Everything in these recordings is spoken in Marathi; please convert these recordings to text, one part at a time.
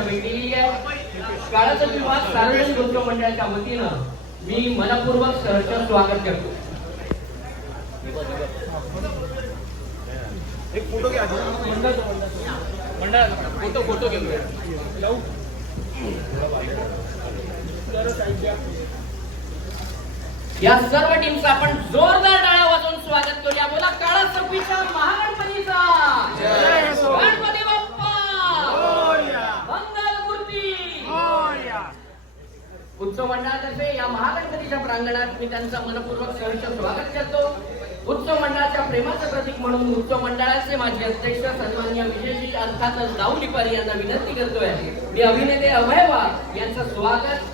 आपल्या भेटी आहे. काळाचा विभाग सार्वजनिक उत्सव मंडळाच्या वतीनं मी मनपूर्वक सहर्ष स्वागत करतो. एक फोटो घ्या. मंडळ फोटो फोटो या सर्व टीमचं आपण जोरदार टाळ्या वाजवून स्वागत करूया. बोला काळा चौकीच्या महागणपतीचा. गणपती बाप्पा मंगलमूर्ती उत्सव मंडळातर्फे या महागणपतीच्या प्रांगणात मी त्यांचा मनपूर्वक सहर्ष स्वागत करतो. उत्सव मंडळाच्या प्रेमाचं प्रतीक म्हणून उत्सव मंडळाचे माझे अध्यक्ष सन्मान्य विजयजी अर्थातच दाऊ दाऊलिपारी यांना विनंती करतोय. मी अभिनेते अभय वाघ यांचं स्वागत.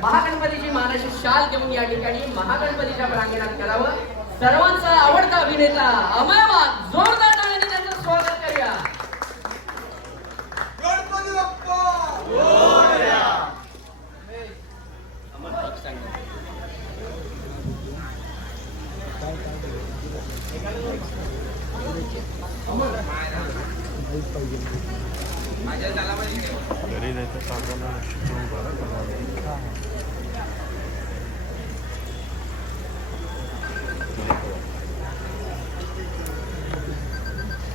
महागणपतीची मानाची शाल घेऊन या ठिकाणी महागणपतीच्या प्रांगणात करावं. सर्वांचा आवडता अभिनेता अभय वाघ जोरदार टाळ्याने त्यांचं स्वागत करूया गणपती बाप्पा घरी जायचं साधन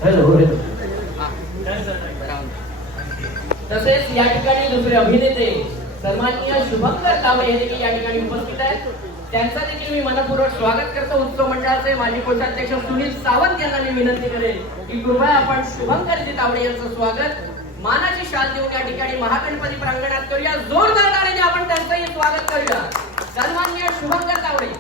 हॅलो हॅलो तसेच या ठिकाणी दुसरे अभिनेते सन्माननीय शुभंकर तावडे हे देखील या ठिकाणी उपस्थित आहेत. त्यांचा देखील मी मनपूर्वक स्वागत करतो उत्सव मंडळाचे. माजी कोषाध्यक्ष सुनील सावंत यांना मी विनंती करेल की कृपया आपण शुभंकरजी तावडे यांचं स्वागत मानाची शाल देऊन या ठिकाणी महागणपती प्रांगणात करूया. जोरदार टाळ्याने आपण त्यांचंही स्वागत करूया. सन्मान्य शुभंकर तावडे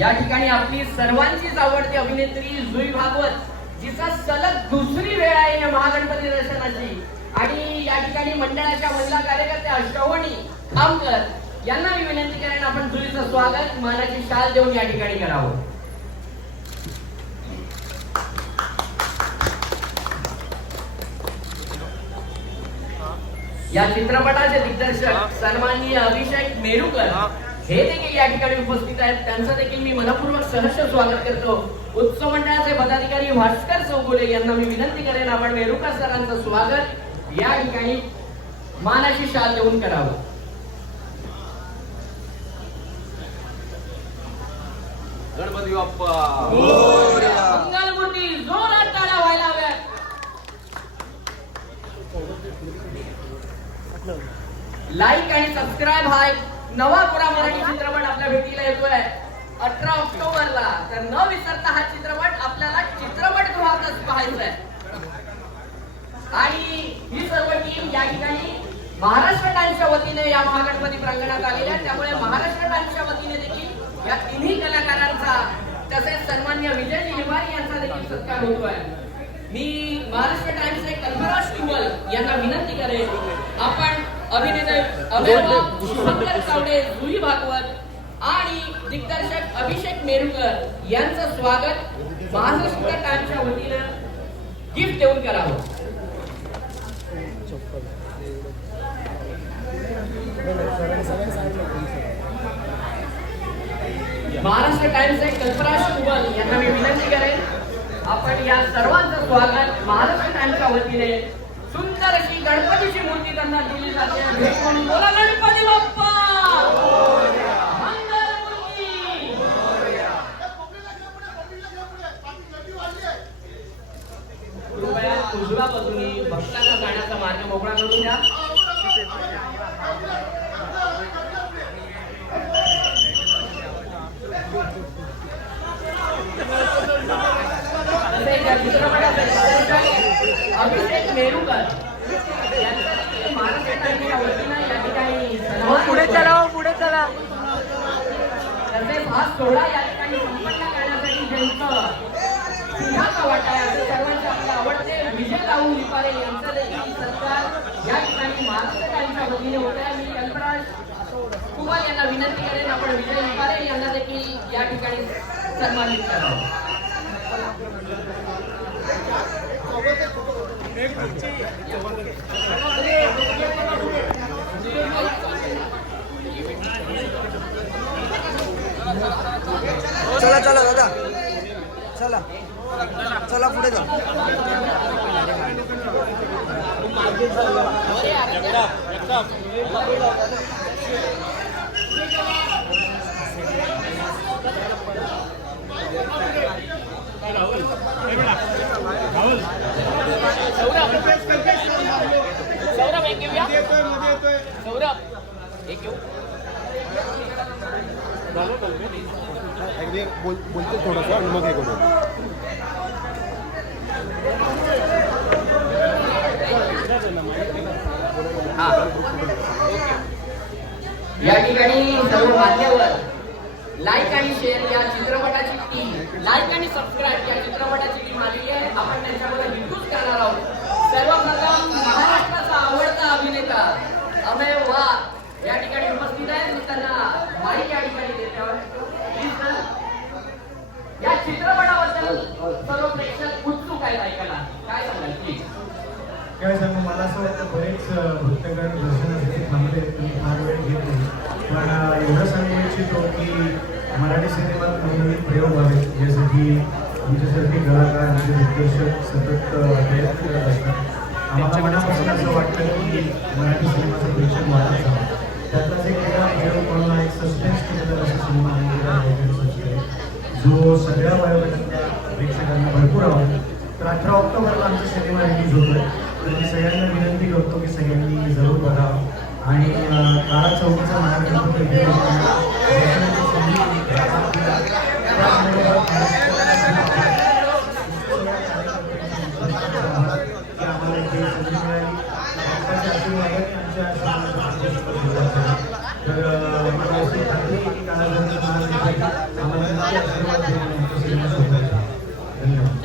या ठिकाणी आपली सर्वांचीच आवडती अभिनेत्री जुई भागवत जिचा सलग दुसरी वेळ आहे या महागणपती दर्शनाची. आणि या ठिकाणी मंडळाच्या महिला कार्यकर्त्या श्रवणी आमकर यांना मी विनंती करेन आपण जुईचं स्वागत मानाची शाल देऊन या ठिकाणी करावं. या चित्रपटाचे दिग्दर्शक सन्माननीय अभिषेक मेरुकर हे देखील या ठिकाणी उपस्थित आहेत. त्यांचं देखील मी मनपूर्वक सहर्ष स्वागत करतो. उत्सव मंडळाचे पदाधिकारी भास्कर चौगुले यांना मी विनंती करेन आपण मेरुकर सरांचं स्वागत या ठिकाणी मानाची शाल देऊन करावं. गणपती बाप्पा. मंगलमूर्ती जोरात टाळ्या व्हायला हव्यात. लाईक आणि सबस्क्राईब हा एक नवा पुरा मराठी चित्रपट आपल्या भेटीला येतोय. अठरा ऑक्टोबरला. तर न विसरता हा चित्रपट आपल्याला चित्रपटगृहातच पाहायचा आहे आणि ही सर्व टीम या ठिकाणी महाराष्ट्र टाइम्सच्या वतीने या महागणपती प्रांगणात आलेल्या त्यामुळे महाराष्ट्र टाइम्सच्या वतीने देखील या तिन्ही कलाकारांचा तसेच सन्मान्य विजय निवारी यांचा देखील सत्कार होतो आहे मी महाराष्ट्र टाइम्सचे कल्पराज टुवल यांना विनंती करेन आपण अभिनेते अभयवाग चावडे जुई भागवत आणि दिग्दर्शक अभिषेक मेरुकर यांचं स्वागत महाराष्ट्र टाइम्सच्या वतीनं गिफ्ट देऊन करावं. महाराष्ट्र टाइम्सचे कल्पराज कुबल यांना मी विनंती करेन आपण या सर्वांचं स्वागत महाराष्ट्र टाइम्सच्या वतीने सुंदर अशी गणपतीची मूर्ती त्यांना दिली जाते. म्हणून बोला गणपती बाप्पा मंगलमूर्ती. कृपया उजव्या बाजूनी भक्तांना जाण्याचा मार्ग मोकळा करून द्या तसेच या चित्रपटाचे दिग्दर्शक अभिषेक मेरुकर यांचा देखील महाराष्ट्र टाइम्सच्या वतीनं या ठिकाणी सन्मान पुढे होतोय. चला हो, पुढे चला तसेच हा सोहळा या ठिकाणी संपन्न करण्यासाठी ज्यांचं सिंहाचा वाटा आहे. सर्वांचे आपले आवडते. विजय राहू निपारे यांचा देखील सत्कार या ठिकाणी महाराष्ट्र वतीने होत आहे. मी कल्पराज कुमार यांना विनंती करेन. आपण विजय निपारे यांना देखील या ठिकाणी सन्मानित करावं. चला चला दादा चला चला पुढे जा सौरभ सौरभ एक घेऊया सौरभ एक घेऊ अगदी बोल बोलते थोडंसं आणि मग हे करू. या ठिकाणी सर्व मान्यवर लाईक आणि शेअर या चित्रपटाची टीम लाईक आणि सबस्क्राईब या चित्रपटाची टीम आलेली आहे. आपण त्यांच्यामध्ये हिंदूच करणार आहोत. सर्वप्रथम महाराष्ट्राचा आवडता अभिनेता अमेय वा या ठिकाणी उपस्थित आहेत मी त्यांना माईक या ठिकाणी देते आहोत. Please, sir. या चित्रपटाबद्दल सर्व प्रेक्षक उत्सुक आहेत ऐकायला काय सांगाल प्लीज काय सांगू मला असं वाटतं बरेच भक्तगण दर्शनासाठी थांबले तुम्ही फार वेळ घेत नाही. पण एवढं सांगू इच्छितो की मराठी सिनेमात नवनवीन प्रयोग व्हावे यासाठी आमच्यासारखे कलाकार आमचे दिग्दर्शक सतत प्रयत्न करत असतात. आम्हाला मनापासून असं वाटतं की मराठी सिनेमाचं प्रेक्षक वाढत जावं. त्यातलाच एक वेगळा प्रयोग म्हणून एक सस्पेन्स केलेला असा सिनेमा जो सगळ्या वयोगटातल्या प्रेक्षकांना भरपूर आवडतो. तर अठरा ऑक्टोबरला आमचा सिनेमा रिलीज होतो आहे तर मी सगळ्यांना विनंती करतो की सगळ्यांनी जरूर बघावं. आणि काळा चौकीचा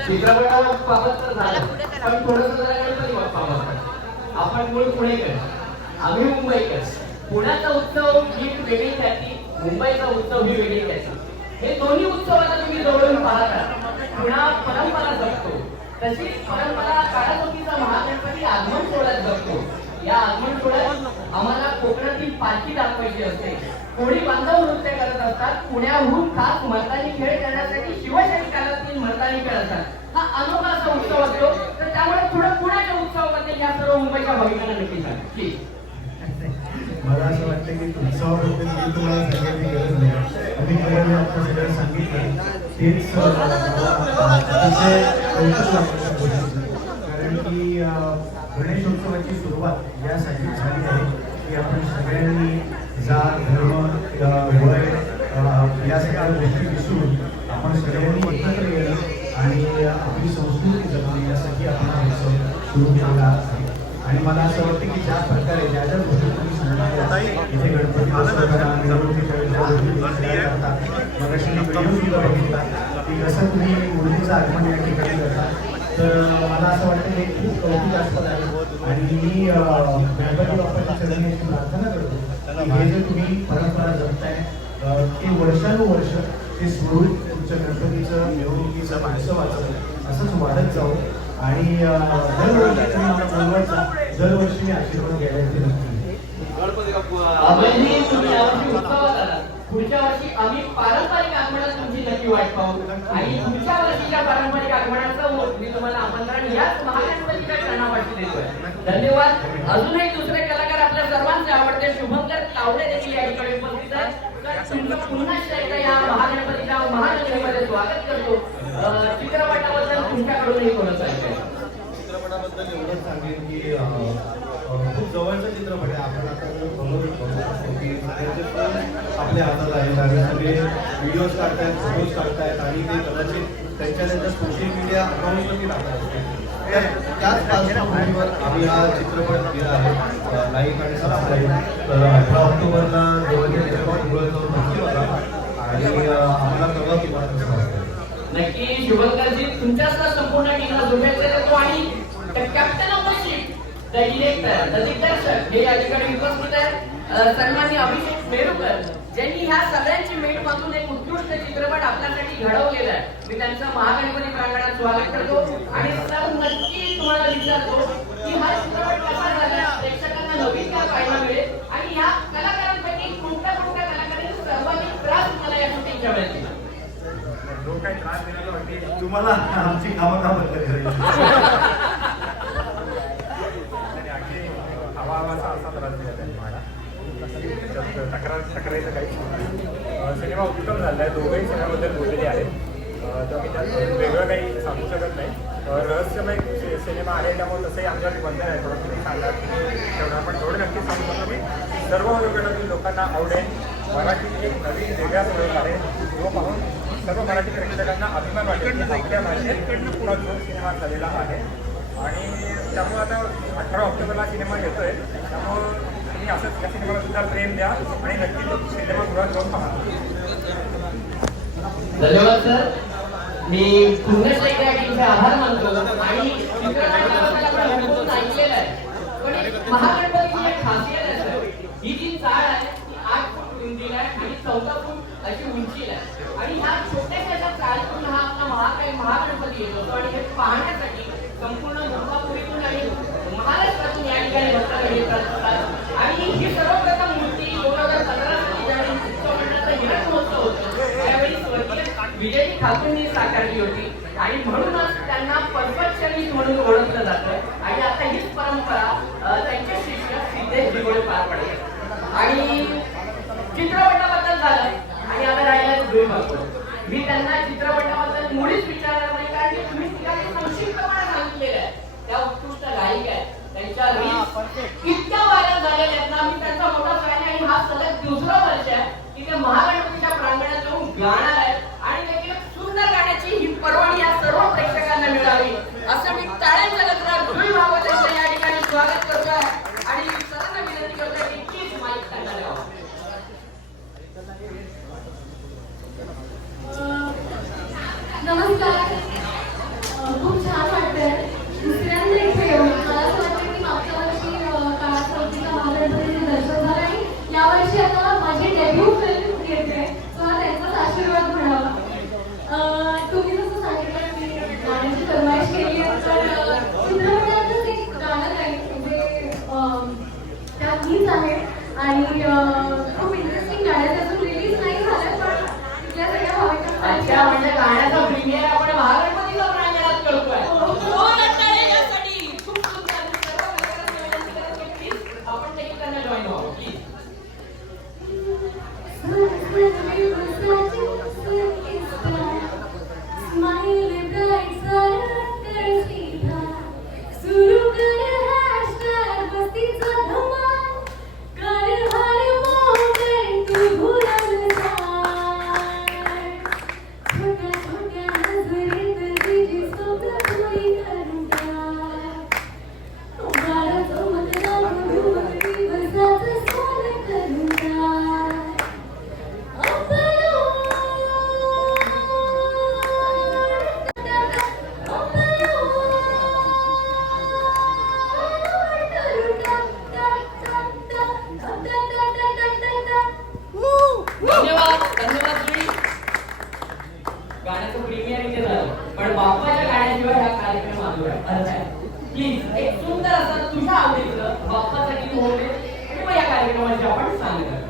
चित्रपटाबाबत तर झालं. पण थोडंसं आपण मूळ पुणेकर. आम्ही मुंबईकर पुण्याचा उत्सव ही वेगळी ख्याती मुंबईचा उत्सव ही वेगळी ख्याती हे दोन्ही उत्सवाला तुम्ही जवळून पाहता. पुणा परंपरा जगतो तशीच परंपरा काळाचौकीचा महागणपती आगमन सोहळ्यात जगतो या आगमन सोहळ्यात आम्हाला कोकणातील पालखी दाखवायची असते. कोणी बांधव नृत्य करत असतात. पुण्याहून खास मर्दानी खेळ करण्यासाठी शिवशाही काळातील मर्दानी खेळ असतात. हा अनोखा असा उत्सव असतो. त्यामुळे थोडं पुण्याच्या उत्सवामध्ये या सर्व मुंबईच्या भाविकांना नक्की सांग. प्लीज मला असं वाटतं की उत्सवाबद्दल मी तुम्हाला सांगायची गरज नाही. तुम्ही पहिल्यांदा आता सगळं सांगितलं. तेच अतिशय कौतुक वाटतं कारण की गणेशोत्सवाची सुरुवात यासाठी झाली आहे की आपण सगळ्यांनी जात धर्म वय या सगळ्या गोष्टी विसरून आपण सगळ्यांनी एकत्र येणं आणि आपली मला असं वाटतं की ज्या प्रकारे ज्या ज्या गोष्टी तुम्ही सांगितल्या इथे गणपती बसवताना बघितला. की जसं तुम्ही मुलीचं आगमन या ठिकाणी करता तर मला असं वाटतं हे खूप कौतुकास्पद आहे आणि मी गणपती बाप्पाच्या चरणी प्रार्थना करतो की हे जे तुम्ही परंपरा जपताय ते वर्षानुवर्ष ते स्मृत तुमच्या गणपतीचं मिरवणुकीचं वाचवलं असंच वाढत जाऊ आणि दरवर्षी तुम्ही मला बोलवायचा दरवर्षी मी आशीर्वाद घ्यायला येते नक्की गणपती बाप्पा. अभयजी तुम्ही यावर्षी उत्सवात आलात पुढच्या वर्षी आम्ही पारंपरिक आगमनात तुमची नक्की वाट पाहू. आणि पुढच्या वर्षीच्या पारंपरिक आगमनाचं मी तुम्हाला आमंत्रण याच महागणपतीच्या देतोय. धन्यवाद. अजूनही दुसरे कलाकार आपल्या सर्वांचे आवडते शुभंकर तावडे देखील या ठिकाणी उपस्थित आहेत. तुमचं पुन्हा एकदा या महागणपतीच्या महानगरीमध्ये स्वागत करतो. चित्रपटाबद्दल तुमच्याकडूनही थोडंसं ऐकायचं चित्रपटाबद्दल एवढंच सांगेन की खूप जवळचा चित्रपट आहे. आपण आता जर की सगळ्यांचे फोन आपल्या हातात आहेत. आणि सगळे व्हिडिओज काढतायत फोटोज काढतायत. आणि ते कदाचित त्यांच्या त्यांच्या सोशल मीडिया अकाउंटवरती टाकतात त्याच पार्श्वभूमीवर आम्ही हा चित्रपट दिला आहे नाईक आणि सबस्क्राईब तर अठरा ऑक्टोबरला जवळच्या चित्रपट उघड करून नक्की बघा. आणि आम्हाला कळवा की मला कसं वाटतं. नक्की शुभंकरजी तुमच्याच संपूर्ण टीमला जोडायचं आणि आणि captain of the ship the director the दिग्दर्शक हे या ठिकाणी उपस्थित आहेत. अ, सन्माननीय अभिषेक मेरुकर ज्यांनी ह्या सगळ्यांची बांधून एक उत्कृष्ट चित्रपट आपल्यासाठी घडवलेला आहे. मी त्यांचं महागणपती प्रांगणात स्वागत करतो. आणि सर नक्की तुम्हाला विचारतो की हा चित्रपट कसा झाला? प्रेक्षकांना नवीन काय पाहायला मिळेल? आणि ह्या कलाकारांपैकी कोणत्या कोणत्या कलाकारांनी सर्वाधिक त्रास तुम्हाला या शूटिंगच्या वेळेस दिला तुम्हाला आमची कामं का बंद करायची आणि अगदी हवा हवासा असा त्रास दिला त्यांनी मला त्याच्यात तक्रार तक्रारीचं काहीच नाही. सिनेमा उत्तम झाला आहे दोघंही सिनेमाबद्दल बोललेले आहेत. तर मी त्यात वेगळं काही सांगू शकत नाही. रहस्यमय सि- सिनेमा आहे त्यामुळे तसंही आमच्यावर बंधन आहे. थोडं तुम्ही सांगा. तुम्ही ठेवणार पण थोडं नक्की सांगू शकतो मी. सर्व वयोगटातील लोकांना आवडेल. मराठी एक नवीन वेगळा प्रयोग आहे. जो पाहून सर्व मराठी प्रेक्षकांना अभिमान वाटेल आपल्या भाषेकडनं पुन्हा जो सिनेमा झालेला आहे. आणि त्यामुळे आता अठरा ऑक्टोबरला सिनेमा येतोय. त्यामुळं की असंच या सिनेमाला सुद्धा प्रेम द्या आणि नक्की तो सिनेमागृहात जाऊन पहा धन्यवाद सर मी पुन्हा एकदा आभार मानतो आणि ऐकलेलं आहे पण महागणपतीची एक खासियत आहे सर ही जी चाळ आहे ती आठ फूट रुंदीला आहे आणि चौदा फूट अशी उंचीला आहे आणि ह्या छोट्याशा चाळीतून हा आपला महाकाय महागणपती आणि हे पाहण्यासाठी संपूर्ण मुंबापुरीतून आणि महाराष्ट्रातून या ठिकाणी भक्तांना येतात आणि ही सर्वप्रथम मूर्ती दोन हजार पंधरा साली ज्यावेळी उत्सव हिरण महोत्सव होतो. त्यावेळी स्वर्गीय विजयी ठाकूरनी साकारली होती. आणि म्हणूनच त्यांना परफेक्शनिस्ट म्हणून ओळखलं जातं. आणि आता हीच परंपरा त्यांचे शिष्य सिद्धेश दिगोळे पार पडले. आणि चित्रपटाबद्दल झालं. आणि आता राहिला मी त्यांना चित्रपटाबद्दल मुळीच विचारणार नाही कारण की तुम्ही ठिकाणी संक्षिप्तपणे सांगितलेलं आहे त्या उत्कृष्ट गायिका आहेत त्यांच्या इतक्या व्हायरल झालेल्या आहेत ना मी त्यांचा मोठा फॅन आहे आणि हा सलग दुसरा वर्ष आहे. की ते महागणपतीच्या प्रांगणात जाऊन गाणार आहेत आणि देखील सुंदर गाण्याची ही परवानगी या सर्व प्रेक्षकांना मिळावी. असं मी टाळ्यांच्या लग्नात भुई भावत त्यांचं या ठिकाणी स्वागत करतोय आणि सर्वांना विनंती करतोय की प्लीज माईक त्यांना नमस्कार. बाप्पाच्या गाण्याशिवाय हा कार्यक्रम अधुरा प्लीज एक सुंदर असा तुझ्या आवडीचं बाप्पासाठी तू होते. आणि मग या कार्यक्रमाची आपण सांगता